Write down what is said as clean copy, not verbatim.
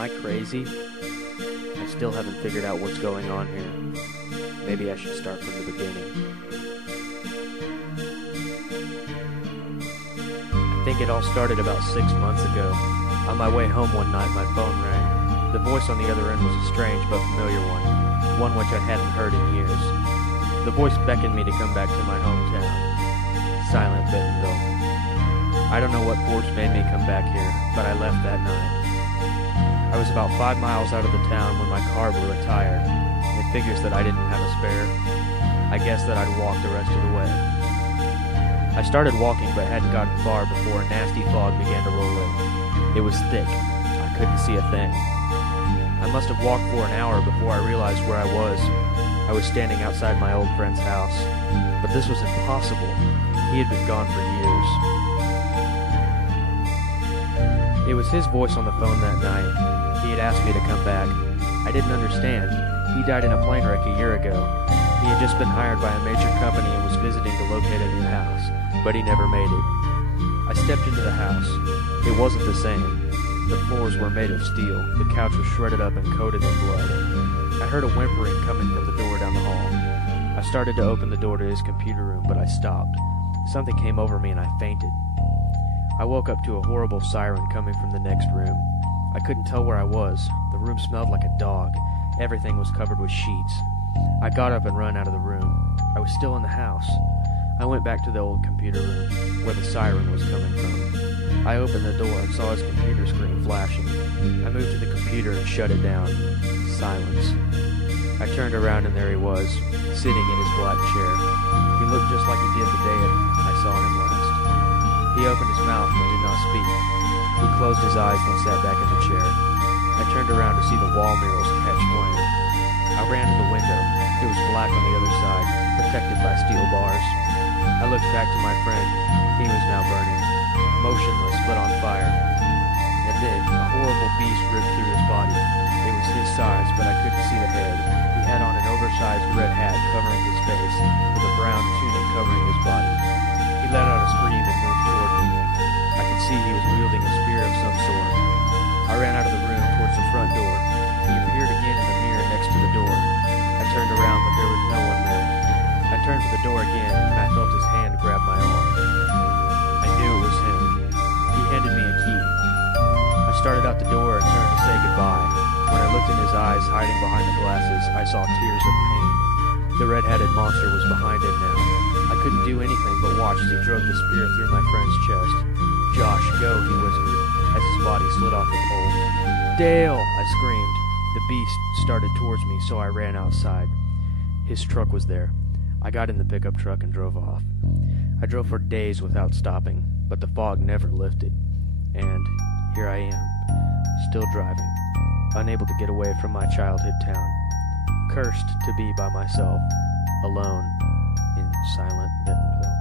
I crazy? I still haven't figured out what's going on here. Maybe I should start from the beginning. I think it all started about 6 months ago. On my way home one night, my phone rang. The voice on the other end was a strange but familiar one which I hadn't heard in years. The voice beckoned me to come back to my hometown, silent Bentonville. I don't know what force made me come back here, but I left that night. I was about 5 miles out of the town when my car blew a tire. It figures that I didn't have a spare. I guess that I'd walk the rest of the way. I started walking but hadn't gotten far before a nasty fog began to roll in. It was thick. I couldn't see a thing. I must have walked for an hour before I realized where I was. I was standing outside my old friend's house. But this was impossible. He had been gone for years. It was his voice on the phone that night. He had asked me to come back. I didn't understand. He died in a plane wreck a year ago. He had just been hired by a major company and was visiting to locate a new house, but he never made it. I stepped into the house. It wasn't the same. The floors were made of steel. The couch was shredded up and coated in blood. I heard a whimpering coming from the door down the hall. I started to open the door to his computer room, but I stopped. Something came over me and I fainted. I woke up to a horrible siren coming from the next room. I couldn't tell where I was. The room smelled like a dog. Everything was covered with sheets. I got up and ran out of the room. I was still in the house. I went back to the old computer room, where the siren was coming from. I opened the door and saw his computer screen flashing. I moved to the computer and shut it down. Silence. I turned around and there he was, sitting in his black chair. He looked just like he did the day I saw him last. He opened his mouth but did not speak. He closed his eyes and sat back in the chair. I turned around to see the wall murals catch flame. I ran to the window. It was black on the other side, protected by steel bars. I looked back to my friend. He was now burning, motionless but on fire. And then a horrible beast ripped through his body. It was his size, but I couldn't see the head. He had on an oversized red hat covering his face, with a brown tunic covering his body. He let out a scream and moved toward me. I could see he was wielding a spear of some sort. I ran out of the room towards the front door. He appeared again in the mirror next to the door. I turned around, but there was no one there. I turned for the door again, and I felt his hand grab my arm. I knew it was him. He handed me a key. I started out the door and turned to say goodbye. When I looked in his eyes, hiding behind the glasses, I saw tears of pain. The red-headed monster was behind him now. I couldn't do anything but watch as he drove the spear through my friend's chest. "Josh, go," he whispered, as his body slid off the pole. "Dale!" I screamed. The beast started towards me, so I ran outside. His truck was there. I got in the pickup truck and drove off. I drove for days without stopping, but the fog never lifted. And here I am, still driving, unable to get away from my childhood town, cursed to be by myself, alone in silent Bentonville.